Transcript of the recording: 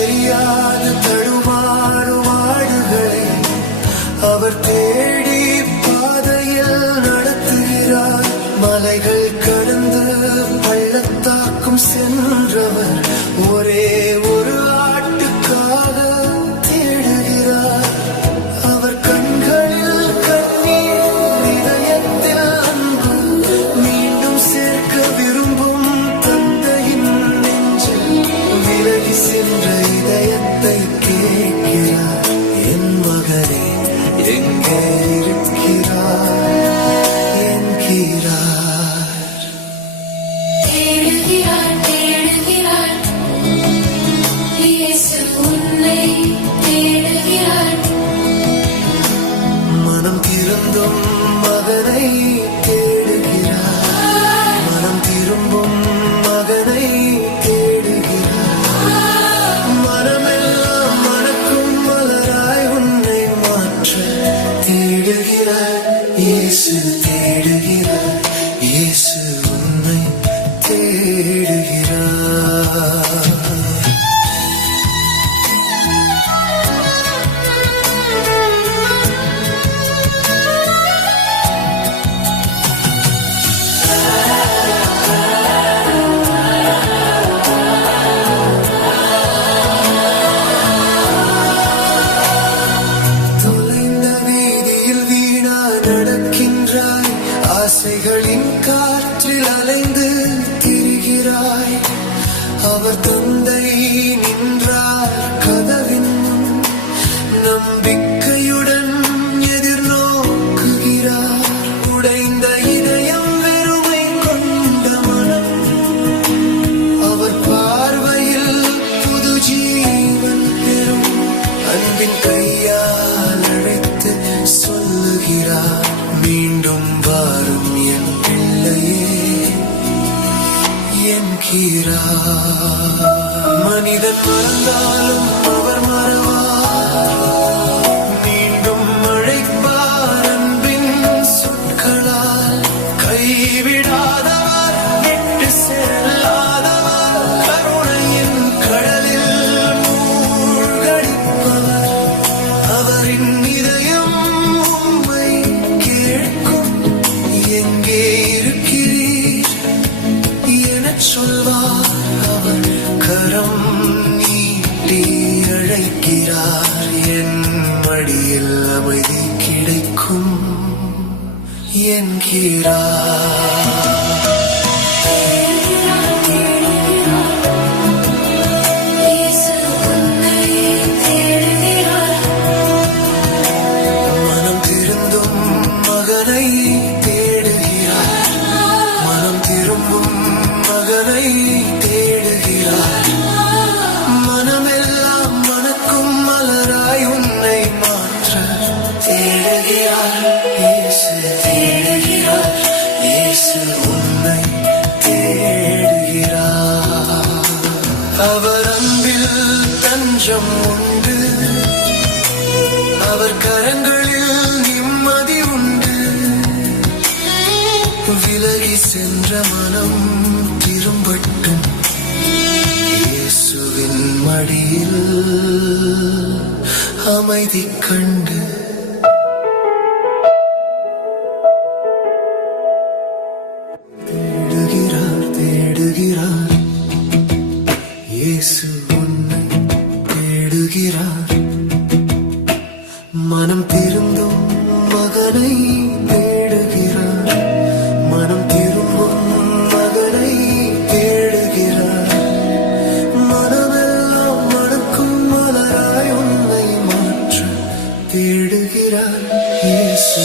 தெரியாது தடுமாறும் ஆடுகளை அவர் தேடி பாதையில் நடத்துகிறார். மலைகள் கடந்து பள்ளத்தாக்கும் சென்றவர் ஒரே ஒரு ஆட்டுக்காக தேடுகிறார். அவர் கண்களில் கண்ணீர், இதயத்தில் அன்பு, மீண்டும் சேர்க்க விரும்பும் தந்தையின் நெஞ்சில் விலகி சென்ற இதயத்தை கேட்கிறார். என் மகனே எங்கே இருக்கிறார் என்கிறார். தேடுகிறார் தேடுகிறார் இயேசு உன்னை தேடுகிறார். மனம் திருந்தும் மகனை தேடுகிறார். மனம் திரும்பும் மகனை தேடுகிறார். மனமெல்லாம் மணக்கும் மலராய் உன்னை மாற்ற தேடுகிறார். இயேசு தேடுகிறார். இயேசு உன்னை தேடுகிறார். தொலைந்த வீதியில் வீணா நடக்கின்றாய். ஆசைகளின் காற்றில் அலைந்து திரிகிறாய். அவர் தந்தை நின்றார் கதவின் முன். நம்பிக்கையுடன் எதிர்நோக்குகிறார். உடைந்த இதயம், வெறுமை கொண்ட மனம், அவர் பார்வையில் புது ஜீவன் பெறும். அன்பின் கையால் அழைத்து சொல்லுகிறார், மீண்டும் வாரும் என் பிள்ளையே என்கிறார். மனிதன் மறந்தாலும் அவர் மறவார். மீண்டும் அழைப்பார் அன்பின் சொற்களால். கைவிடாதவர், விட்டு செல்லாதவர், கருணையின் கடலில் மூழ்கடிப்பவர். அவரின் இதயம் உம்மை கேட்கும். எங்கே இருக்கிறீர் எனச் சொல்வார். அவர் கரம் நீட்டி அழைக்கிறார். என் மடியில் அமைதி கிடைக்கும் என்கிறார். இயேசு உன்னை தேடுகிறார். மனம் திருந்தும் மகனை தேடுகிறார். மனம் திரும்பும் மகனை தேடுகிறார். மனமெல்லாம் மணக்கும் மலராய் உன்னை மாற்ற தேடுகிறார். இயேசு தேடுகிறார். இயேசு உன்னை தேடுகிறார். அவர் அன்பில் தஞ்சம் உண்டு. அவர் கரங்களில் நிம்மதி உண்டு. விலகி சென்ற மனம் திரும்பட்டும். இயேசுவின் மடியில் அமைதி கண்டு. தேடுகிறார் தேடுகிறார். இயேசு உன்னை தேடுகிறார். மனம் திருந்தும் மகனை தேடுகிறார். மனம் திரும்பும் மகனை தேடுகிறார். மனமெல்லாம் மணக்கும் மலராய் உன்னை மாற்ற தேடுகிறார். இயேசு